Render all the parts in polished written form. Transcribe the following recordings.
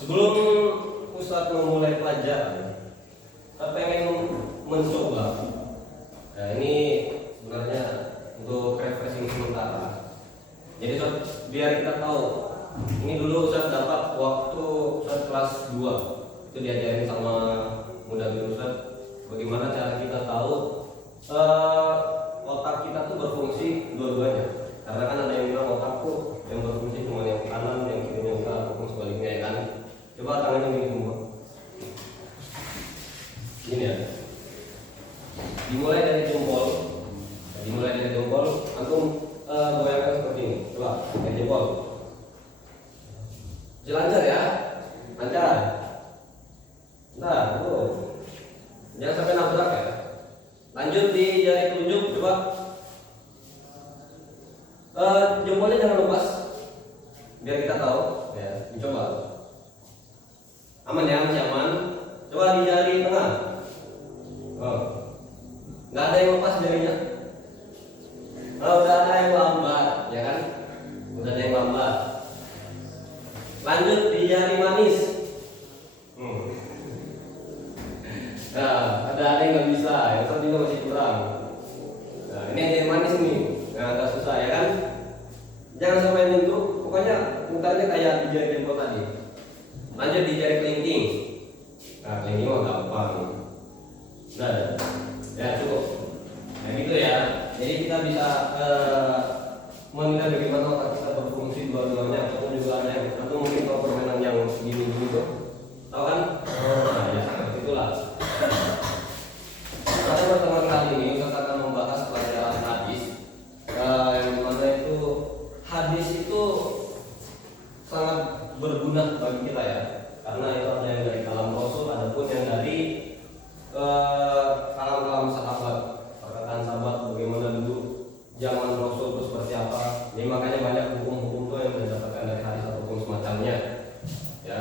Sebelum Ustadz memulai pelajaran, kita pengen mencoba. Nah, ini sebenarnya untuk refreshing sementara. Jadi Ustadz, biar kita tahu. Ini dulu Ustadz dapat waktu Ustadz kelas 2. Itu diajarin sama Mudabir Ustadz bagaimana cara kita tahu otak kita tuh berfungsi dua-duanya. Karena kan ada yang bilang otak tuh yang berfungsi cuma yang kanan, yang kirinya enggak, ataupun sebaliknya ya kan. Coba tangannya ini semua. Gini ya. Dimulai dari jempol. Antum goyangkan seperti ini. Coba, dari jempol. Lancar ya, lancar. Nah, jangan sampai nabrak ya. Lanjut di jari telunjuk, coba. Jempolnya jangan lepas, biar kita tahu. Ya, dicoba. Aman ya, masih aman. Coba di jari tengah. Nggak ada yang lepas jarinya. Udah ada yang lambat, ya kan? Udah ada yang lambat. Lanjut di jari manis. Nah, ada yang nggak bisa, yang satu juga masih kurang. Nah, ini yang jari manis nih, yang agak susah ya kan? Jangan sampai nyentuh, pokoknya mutarnya kayak di jari jempol tadi. Lanjut di jari kelingking. Nah, kelingking mah gampang. Nah, ya cukup. Nah gitu ya. Jadi kita bisa menilai bagaimana otak kita berfungsi dua-duanya, ataupun juga ada yang atau mungkin kalau permainan yang gini-gini tuh, tahu kan? Nah ya seperti itulah. Pada pertemuan kali ini kita akan membahas pelajaran hadis, yang dimana itu hadis itu sangat berguna bagi kita ya, karena itu ada yang dari kalam Rasul, adapun yang dari kalam-kalam sahabat, perkataan sahabat bagaimana dulu zaman Rasul itu seperti apa. Jadi makanya banyak hukum-hukum tuh yang didapatkan dari hadis ataupun semacamnya ya.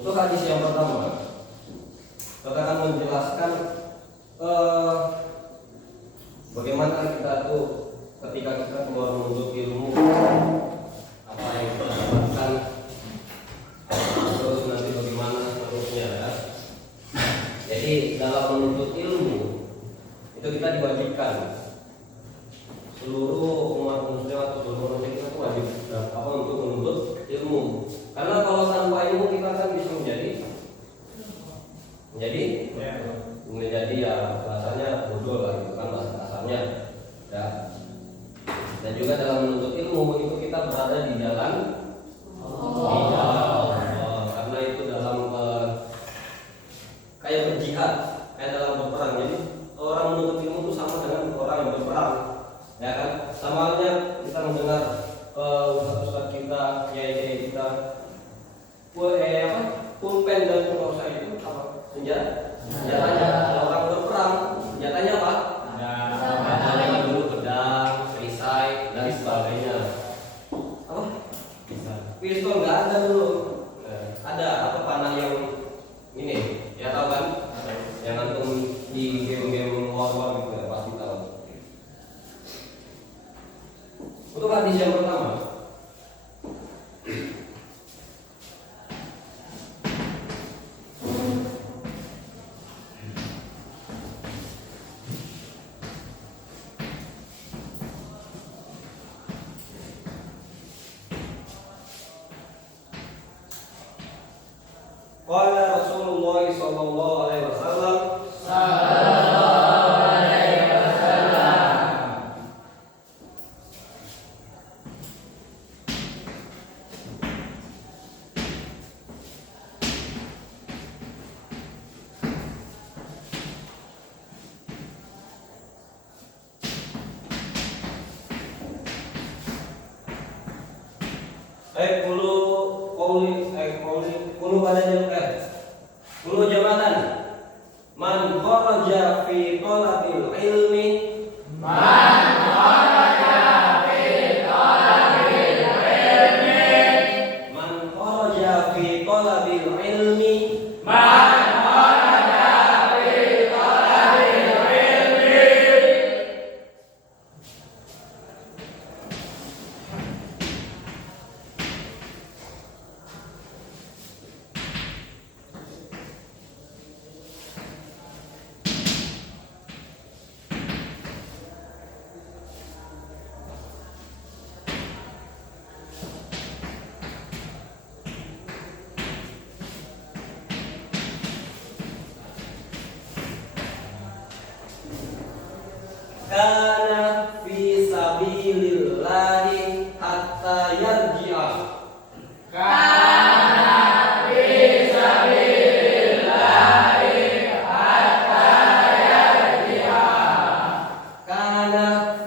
Untuk hadis yang pertama, kita akan menjelaskan bagaimana kita tuh ketika kita keluar menuntut ilmu, apa yang kita dapatkan, terus nanti bagaimana seterusnya ya. Jadi dalam menuntut ilmu itu kita diwajibkan, seluruh umat muslim atau seluruh manusia kita tuh wajib untuk menuntut ilmu. Karena kalau tanpa ilmu kita akan bisa menjadi ya bahasanya bodoh lah gitu kan, bahasa kasarnya ya. Dan juga dalam menuntut ilmu itu kita berada di jalan Allah. Karena itu dalam kayak berjihad, kayak dalam berperang. Jadi orang menuntut ilmu itu sama dengan orang yang berperang, ya kan? Sama halnya kita mendengar ustaz-ustaz kita, kiai-kiai kita, pulpen dan pulsa itu apa? Senjatanya. Ada orang berperang, senjatanya apa? Senjatanya dulu pedang, perisai dan sebagainya. Apa? Pistol nggak ada dulu. Ada apa panah yang ini? Ya tahu kan? Yang antum di game-game war gitu ya pasti tahu. Untuk hadis yang pertama, qala Rasulullah sallallahu alaihi wasallam, Kulu jabatan man kharaja fi talabil ilmi, man kharaja fi talabil ilmi, man kharaja fi talabil ilmi, man kharaja fi talabil ilmi. kana fi sabilillahi hatta yarji'a. Kana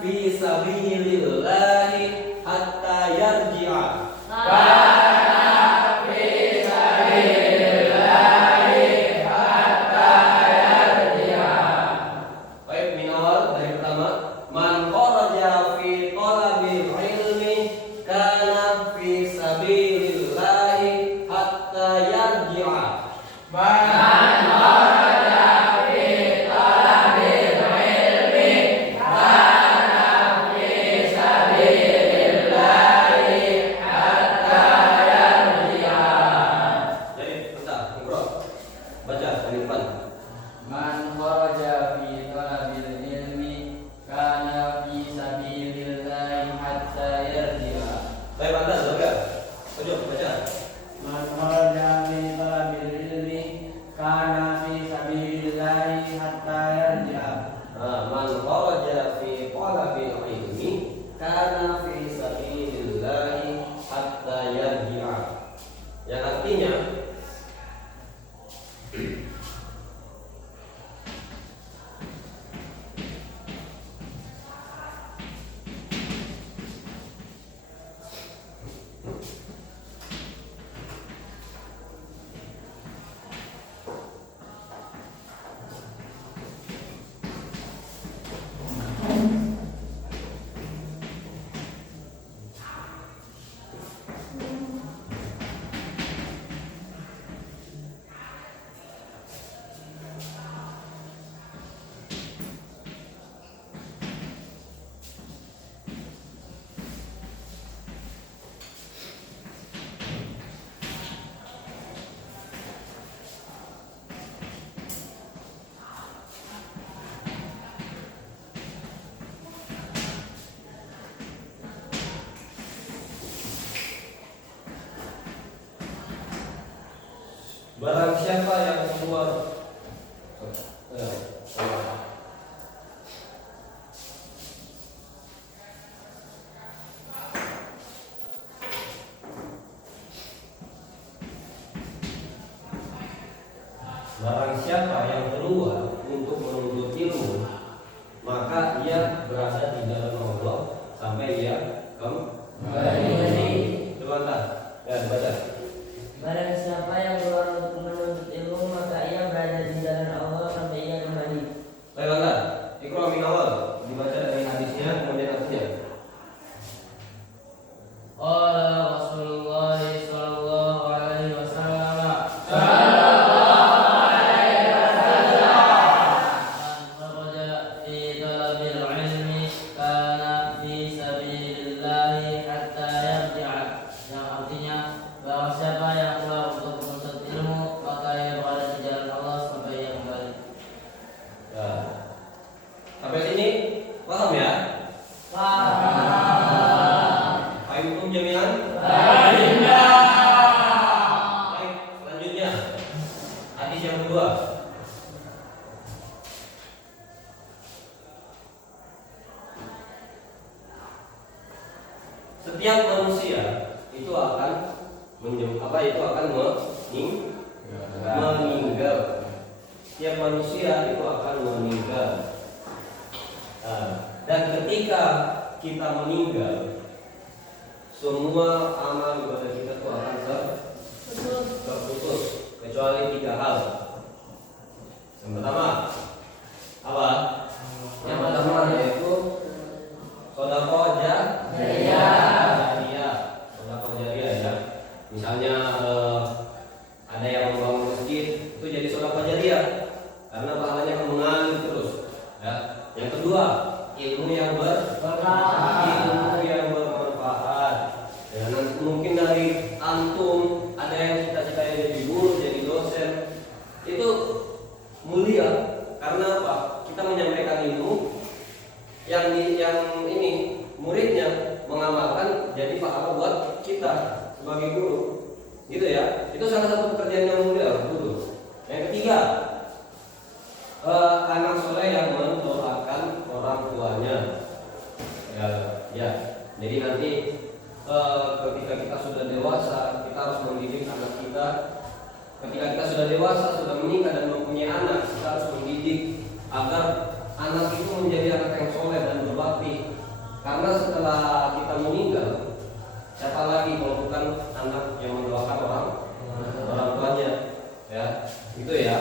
fi sabilillahi hatta yarji'a. Baik, min awal dari pertama, man kharaja fi talabil ilmi kana fi sabilillahi hatta yarji'a. Jadi, bentar, Iqra. Baca dari depan. Man kharaja fi talabil ilmi kana fi sabilillahi hatta yarji'a. Baik, pantas, Zaga. Ojo, baca. Man kharaja fi talabil ilmi kana fi sabilillahi hatta yarji'a. Man kharaja fi talabil ilmi kana fi sabilillahi hatta yarji'a. Yang artinya barang siapa yang keluar barang siapa yang keluar untuk menuntut ilmu, maka ia berada di jalan Allah sampai ia kembali. Sebentar, ya baca. Barang siapa yang keluar untuk menuntut ilmu, maka ia berada di jalan Allah sampai ia kembali. Baik, bentar. Iqra min awal, dibaca dari hadisnya kemudian artinya. Qala Rasulullah sallallahu alaihi wasallam. Man kharaja fi talabil ilmi kana fi sabilillahi hatta yarji'a. Yang artinya bahwa siapa yang keluar untuk menuntut ilmu, maka ia berada di jalan Allah sampai ia kembali. Ya. Sampai sini paham ya? Fahim jami'an? Baik, selanjutnya hadis yang kedua. Setiap manusia itu akan meninggal. Setiap manusia itu akan meninggal. Dan ketika kita meninggal, semua amal ibadah kita itu akan terputus kecuali 3 hal. Yang pertama apa? Yang pertama yaitu sedekah jariyah. Sedekah jariyah ya. Misalnya ada yang membangun masjid, itu jadi sedekah jariyah karena pahalanya akan mengalir terus. Ya. Yang kedua, ilmu yang bermanfaat. Ya, mungkin dari antum ada yang cita-cita jadi guru, jadi dosen, itu mulia karena apa? Kita menyampaikan ilmu yang ini muridnya mengamalkan jadi pahala buat kita sebagai guru, gitu ya. Itu salah satu pekerjaan yang mulia guru. Yang ketiga, anak soleh yang mendoakan orang tuanya Ya, jadi nanti ketika kita sudah dewasa, kita harus mendidik anak kita. Ketika kita sudah dewasa, sudah menikah dan mempunyai anak, kita harus mendidik agar anak itu menjadi anak yang soleh dan berbakti. Karena setelah kita meninggal, siapa lagi kalau bukan anak yang mendoakan orang tuanya, ya, itu ya.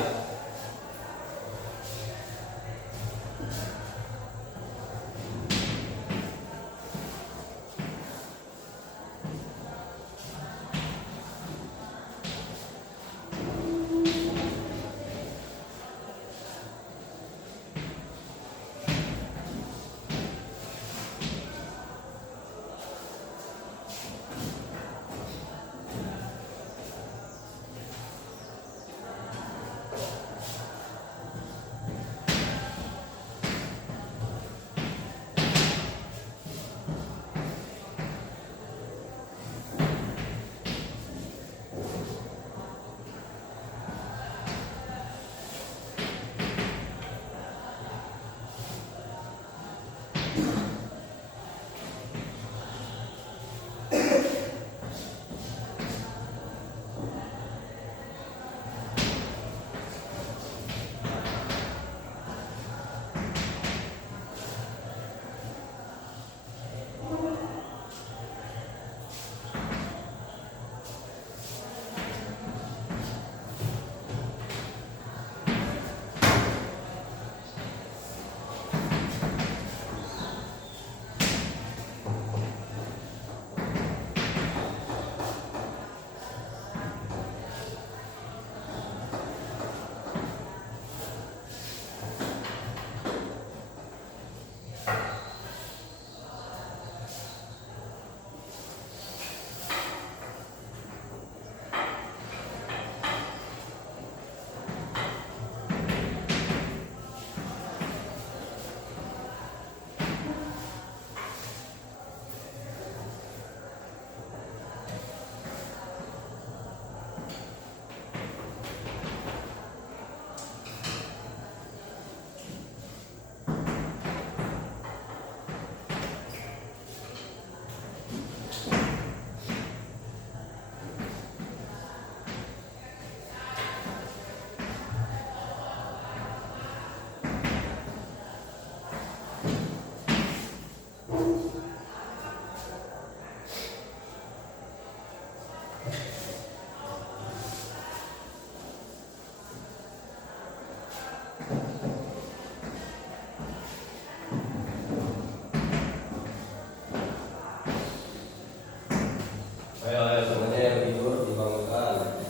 Ayo semuanya yang tidur dibangunkan.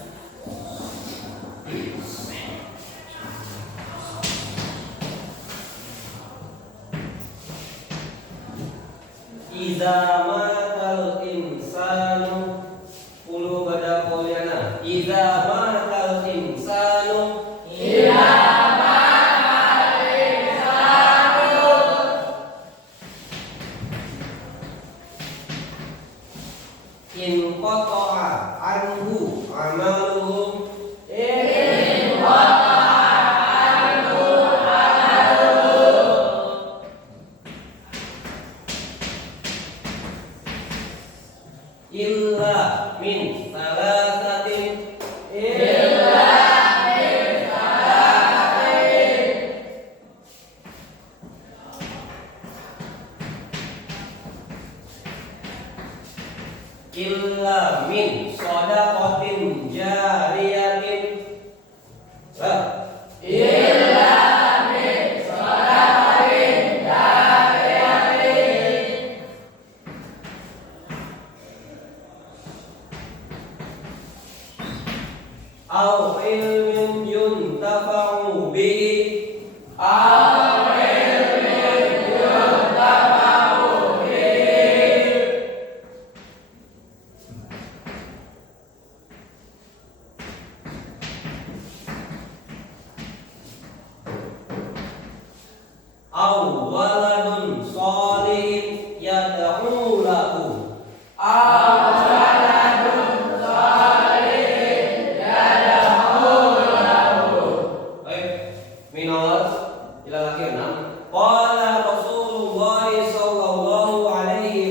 Iza matal insanu puluh pada poliana. Iza matal insanu in qata'a anhu amaluhum illa min salasatin illa min shadaqatin jariyatin au ilmin yuntafa'u bihi au waladun sholihin yad'u lahu minus ila lagi 6. Qala Rasulullah sallallahu alaihi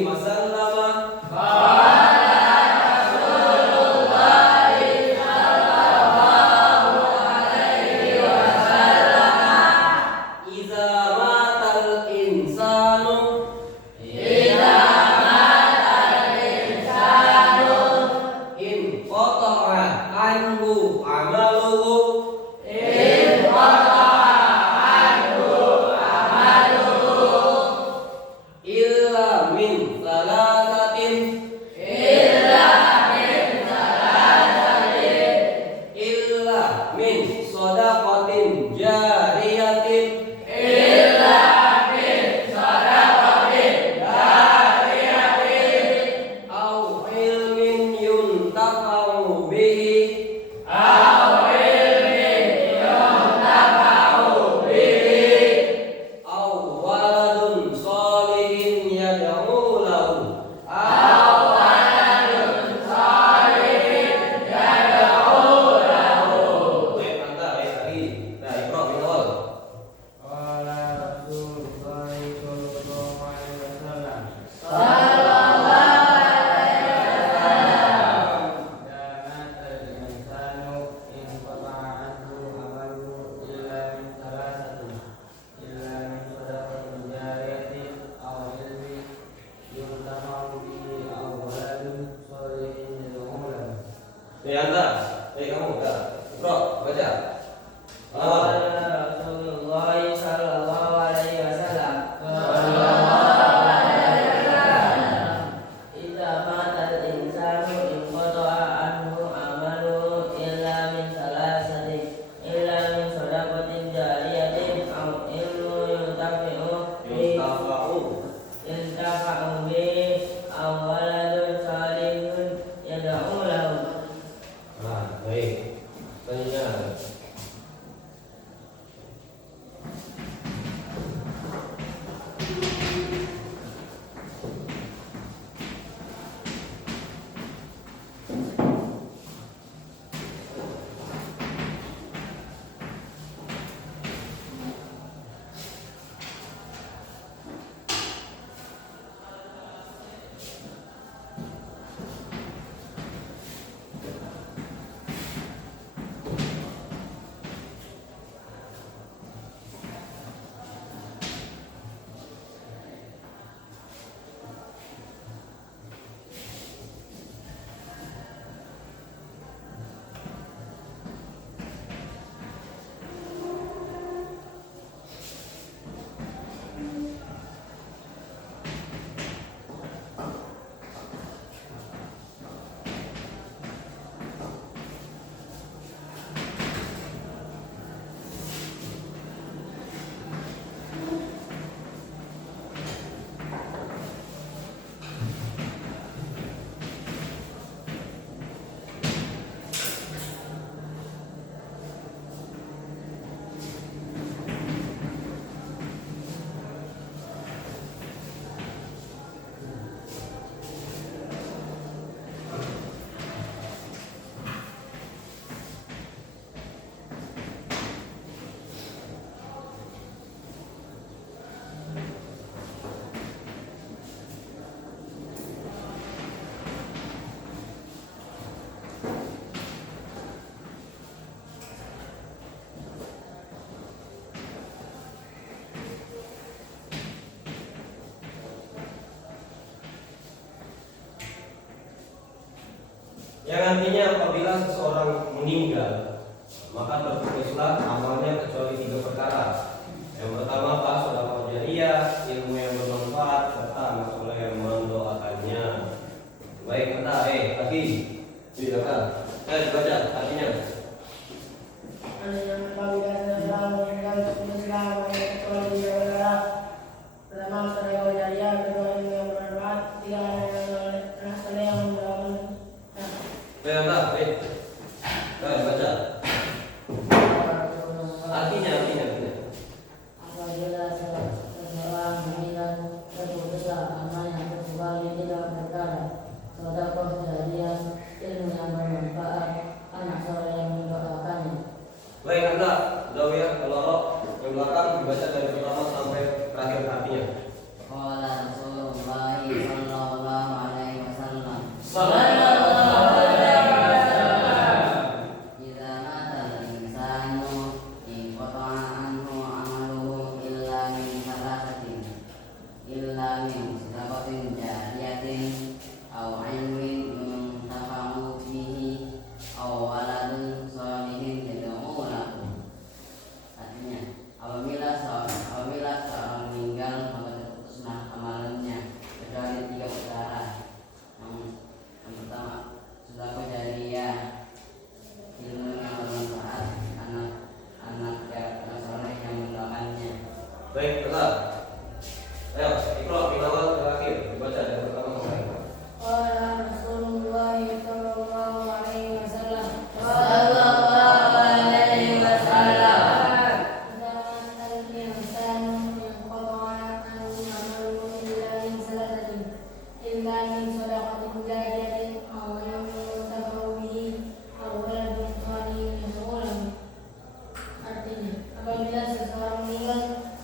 Yang artinya apabila seseorang meninggal, maka terputuslah amalnya kecuali 3 perkara. Yang pertama apa? Sedekah jariyah, ilmu yang bermanfaat, serta anak soleh yang mendoakannya. Baik, kata lagi. Silakan. Baca artinya. Ada yang apabila seseorang meninggal Islam kecuali 3 perkara. Pertama, sedekah jariyah, kedua ilmu yang bermanfaat, ketiga anak soleh yang mendoakan. Kata. Baca. Artinya. Apabila seseorang meninggal terputuslah amalnya kecuali 3 perkara. Sedekah jariyah, ilmu yang bermanfaat, anak soleh yang mendoakannya. Baik, Anda udah ya, kalau yang belakang dibaca dari pertama sampai terakhir artinya. Qala Rasulullah sallallahu alaihi wasallam. Idza mata al-insanu inqata'a anhu 'amaluhu illa min thalathatin. Illa min sadaqatin jariyatin aw 'ilmin yuntafa'u bihi aw waladun shalihin yad'u lahu. Artinya, apabila seorang meninggal maka terputuslah amalannya kecuali 3 perkara. Yang pertama, sedekah jariyah, ilmu yang bermanfaat, anak soleh yang mendoakannya. Baik, tetap. Ayo, Iqra min awal ke akhir, dibaca dari pertama sampai akhir. Qala Rasulullah sallallahu alaihi wasallam. Sallallahu alaihi wasallam. Zaman al-insan yanqata'a anhu 'amaluhu illa min salasatin. Illa min sadaqatin jariyatin aw ilmin yuntafa'u bihi aw waladun shalihin yad'u lahu. Artinya, apabila seseorang meninggal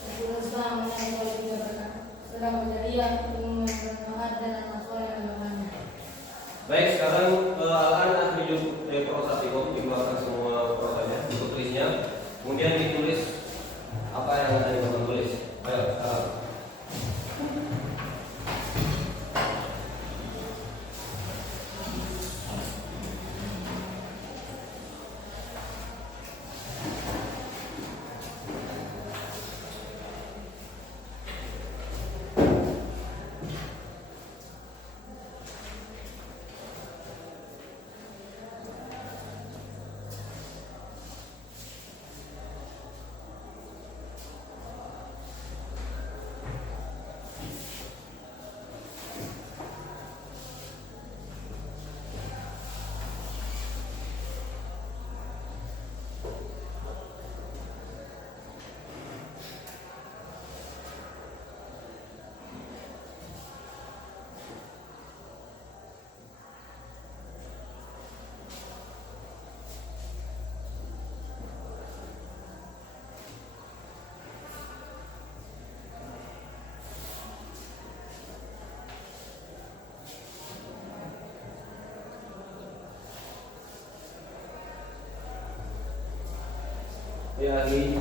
terputuslah amalnya kecuali 3 perkara. Sedekah jariyah, ilmu yang bermanfaat, dan anak soleh yang mendoakannya. Baik, sekarang Al-An akhir prosatikum dikeluarkan semua prosanya, buku tulisnya. Kemudian ditulis apa yang tadi Bapak tulis. Ayo, sekarang. Ya, ditulis.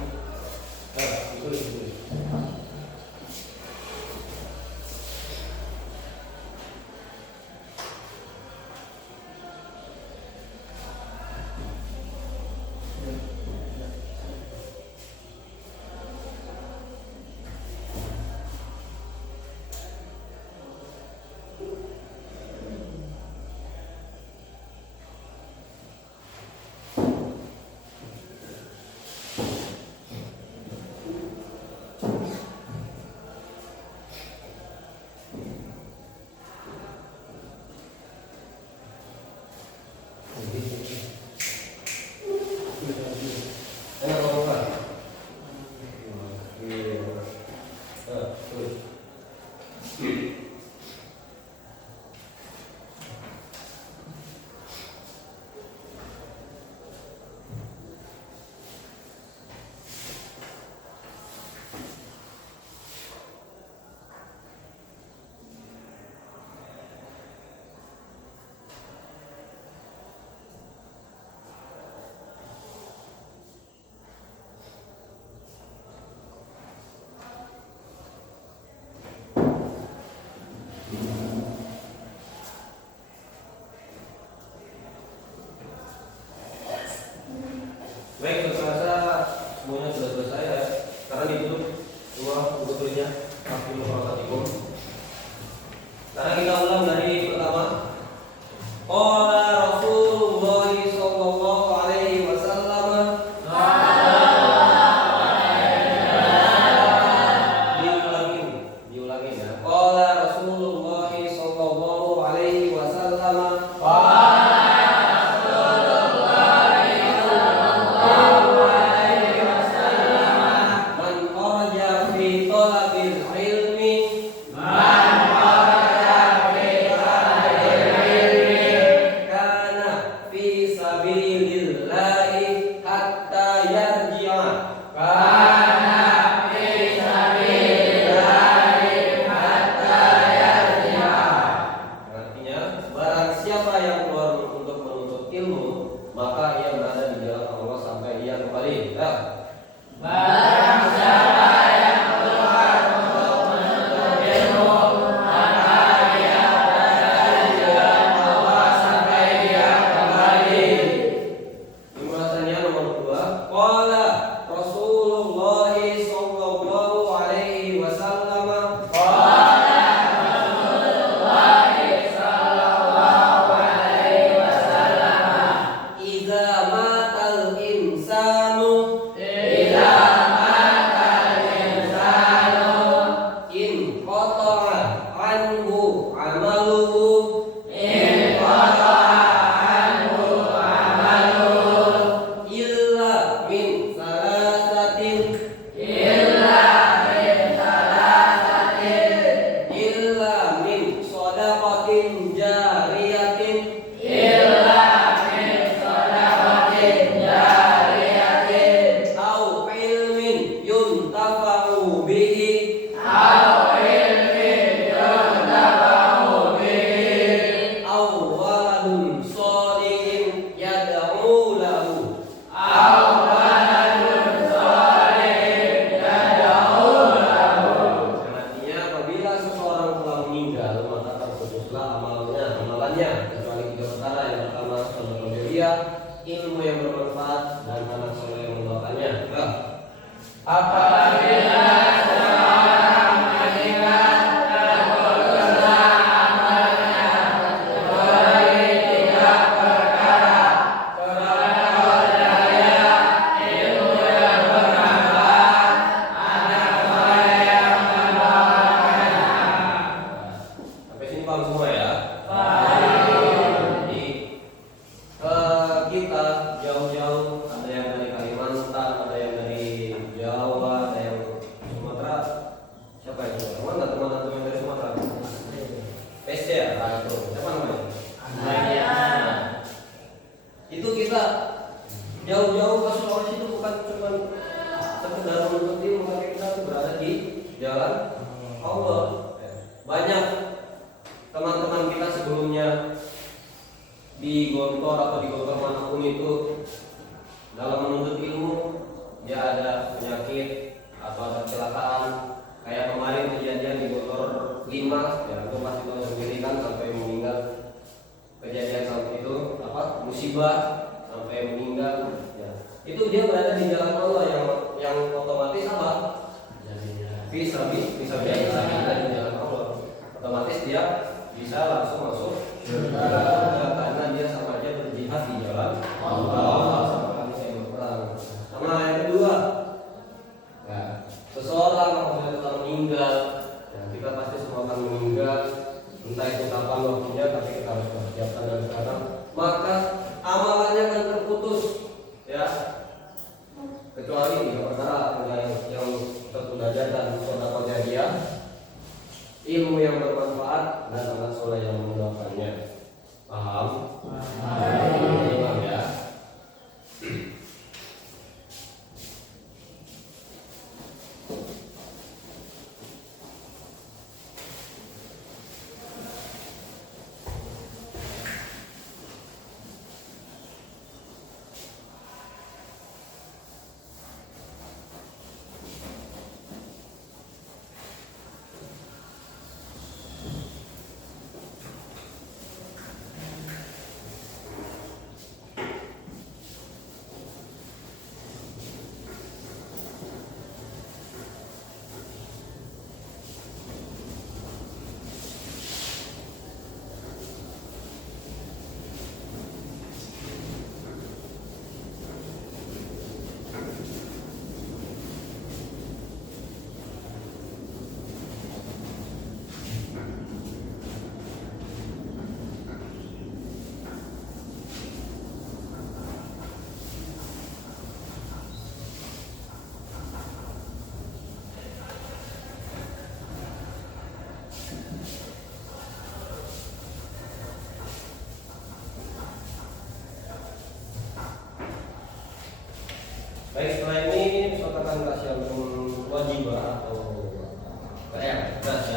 yuntafa'u bihi aw waladun sholihin yad'u lahu. Yang artinya apabila seseorang telah meninggal maka terputuslah amalannya kecuali 3 perkara. Yang pertama sedekah jariah, ilmu yang bermanfaat, dan anak soleh yang mendoakannya. Sampai sini paham semua ya? Jadi kita jauh-jauh, ada yang dari Kalimantan, ada yang dari Jawa, ada yang Sumatera. Siapa itu? Mana teman-teman yang dari Sumatera? PC ya? Nah, itu. Siapa namanya? Itu kita jauh-jauh ke Sulawesi itu bukan cuma sekedar menuntut ilmu, tapi kita tuh berada di jalan Allah. Banyak teman-teman kita sebelumnya di Gontor atau di Gontor manapun itu dalam menuntut ilmu dia ada penyakit atau ada kecelakaan. Kayak kemarin kejadian di Gontor 5 ya, itu pasti tahu sendiri kan, sampai meninggal. Kejadian sampai itu musibah sampai meninggal ya. Itu dia berada di jalan Allah yang otomatis apa? Bisa di jalan Allah. Otomatis dia bisa langsung masuk surga karena dia sama aja berjihad di jalan Allah, sama kali saya berperang. Sama yang kedua, ya, seseorang apabila telah meninggal, ya, kita pasti semua akan meninggal, entah itu kapan waktunya, tapi kita harus persiapkan dari sekarang. Maka amalannya akan terputus, ya, kecuali 3 perkara yang tertunda dan sedekah jariah, ilmu yang bermanfaat, dan anak soleh yang mendoakannya. Paham? Paham ya? Baik, setelah ini Ustaz akan kasih wajibah atau tugas ya, nanti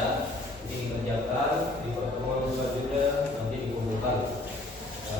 dikerjakan di pertemuan selanjutnya, nanti dikumpulkan ya.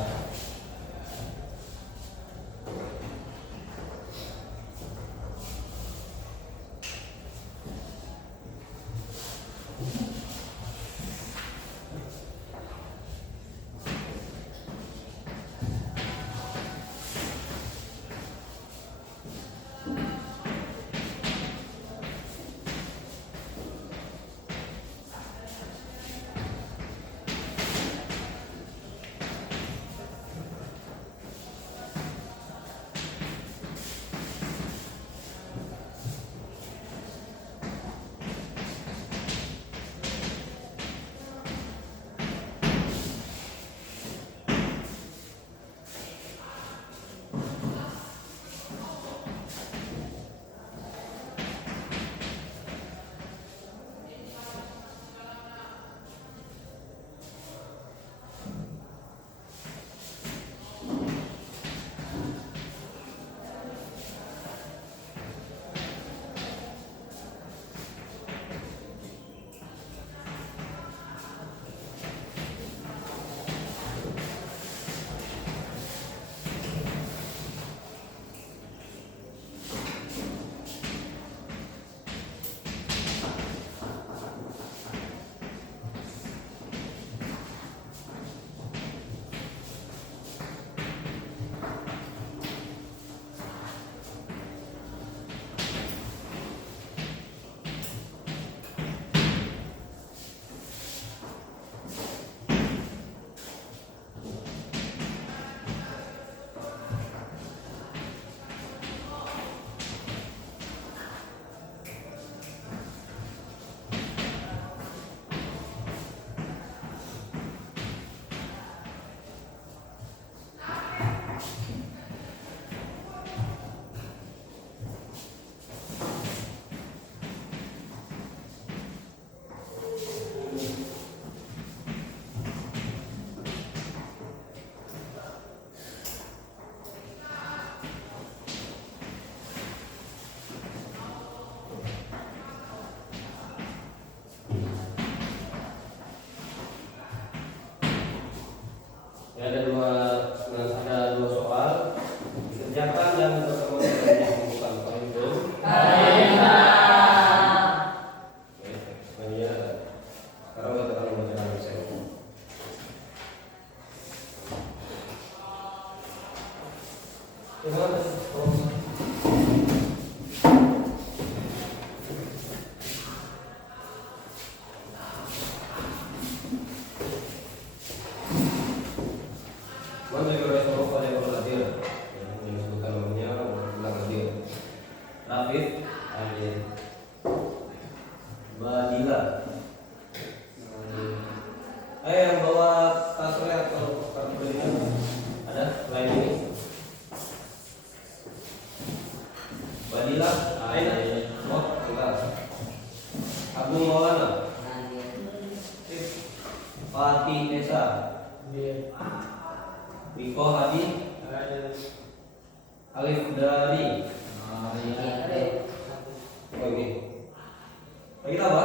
Lagi apa?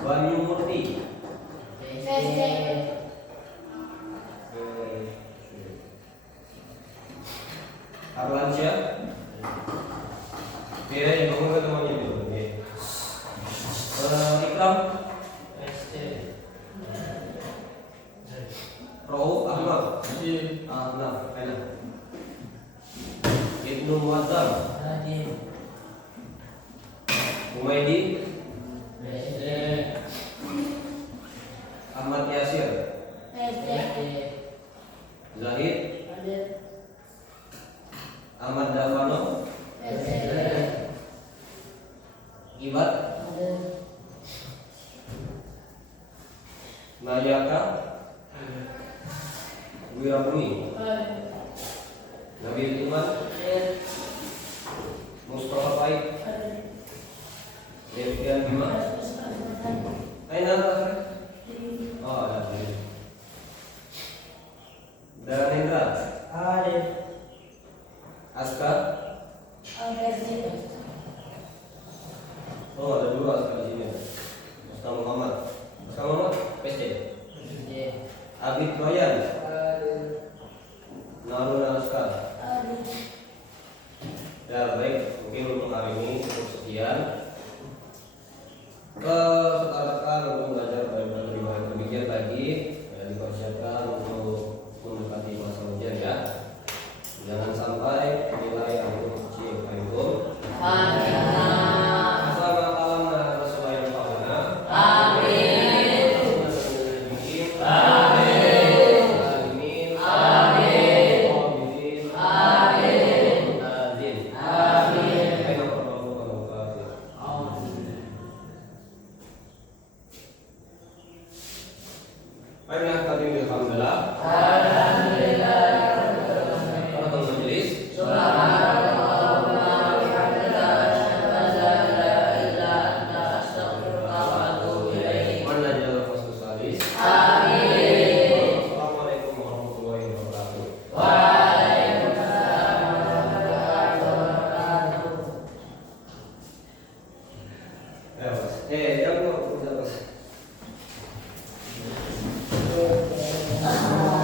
Banyu Murti. Arlansyah. Oke, bangun ke temannya dulu. Oke. Ikram. Rauf Ahmad. Ahmad. Enak. Ibnu Muazzam. Umaidi. Ahmad Yasir. Zahid. Ahmad Davano. Ibat. Nayaka. Wirabumi. Nabil Iman. Mustafa Faid. Devian Bima. Aina Tasri. Oh, ada. Darendra. Askar. Oh, ada dua Askar di sini. Askar Muhammad. Askar Muhammad, PST. Abid Royan. Naruna Askar. Ya baik, mungkin untuk hari ini cukup sekian. Rekan-rekan untuk belajar bagaimana demikian lagi dipersiapkan untuk mendekati masa ujian ya. Jangan sampai nilai yang kecil itu. Baiklah, tadi alhamdulillah.